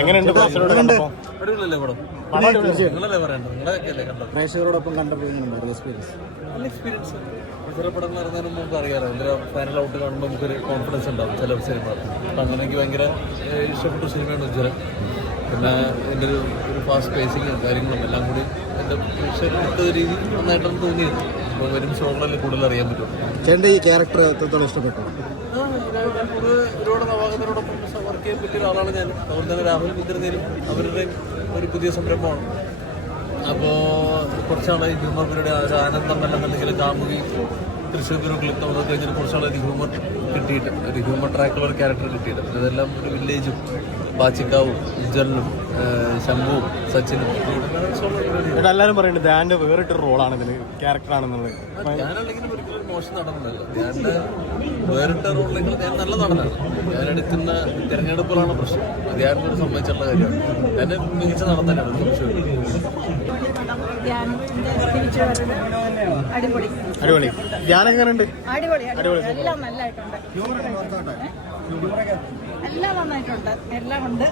എങ്ങനെയുണ്ട്? പ്രേക്ഷകരോടൊപ്പം കണ്ടപ്പോൾ എക്സ്പീരിയൻസ് ചില പടങ്ങൾ ഇറങ്ങുന്നതിന് മുമ്പ് അറിയാലോ, എൻ്റെ ഫൈനൽ ഔട്ട് കാണുമ്പോൾ നമുക്കൊരു കോൺഫിഡൻസ് ഉണ്ടാവും ചില സിനിമ. അപ്പം അങ്ങനെ എനിക്ക് ഭയങ്കര ഇഷ്ടപ്പെട്ട സിനിമയാണ് ഉജ്ജ്വലൻ. പിന്നെ എൻ്റെ ഒരു ഫാസ്റ്റ് പേസിങ്ങും കാര്യങ്ങളും എല്ലാം കൂടി എൻ്റെ പ്രേക്ഷകരുടെ രീതി നന്നായിട്ടാണ് തോന്നിയത്. അപ്പോൾ വരും ഷോകളെല്ലാം കൂടുതൽ അറിയാൻ പറ്റും. ചേട്ടൻ്റെ ഈ ക്യാരക്ടർ എത്രത്തോളം ഇഷ്ടപ്പെട്ടു? ഒരുപാട് നവാഗതരോടൊപ്പം വർക്ക് ചെയ്യാൻ പറ്റിയ ഒരാളാണ് ഞാൻ. അതുപോലെ തന്നെ രാഹുൽ മിത്രനേലും അവരുടെ ഒരു പുതിയ സംരംഭമാണ്. അപ്പോൾ കുറച്ചാളായി ഹ്യൂമർ പീരീഡ് ഒരു ആനന്ദം അല്ലെന്നുണ്ടെങ്കിൽ കാമുകി തൃശ്ശൂർ ഒരു ക്ലിപ്പ് നമ്മൾ കഴിഞ്ഞാൽ കുറച്ചാളൊരു ഹ്യൂമർ കിട്ടിയിട്ട് ഒരു ഹ്യൂമർ ട്രാക്കുള്ള ഒരു ക്യാരക്ടർ കിട്ടിയിട്ട് അതെല്ലാം ഒരു വില്ലേജും ബാച്ചിക്കാവും ഉജ്ജ്വലനും ശംഭുവും സച്ചിനും എല്ലാവരും പറയുന്നുണ്ട് ധ്യാൻ്റെ വേറിട്ടൊരു റോളാണ് ഇതിന്, ക്യാരക്ടറാണെന്നുള്ളത്. ഞാനല്ലെങ്കിലും ഒരിക്കലും മോശം നടന്നല്ല. ധ്യാൻ്റെ വേറിട്ട റോളിലെങ്കിൽ ഞാൻ നല്ല നടനാണ്. ഞാൻ എടുക്കുന്ന തിരഞ്ഞെടുപ്പുകളാണ് പ്രശ്നം. ധ്യാനോട് സംബന്ധിച്ചുള്ള കാര്യമാണ്. ഞാൻ മികച്ച നടത്തലാണ് അടിപൊളി. ധ്യാൻ എങ്ങനെയുണ്ട്? അടിപൊളി എല്ലാം നന്നായിട്ടുണ്ട്, എല്ലാം നന്നായിട്ടുണ്ട്, എല്ലാം ഉണ്ട്.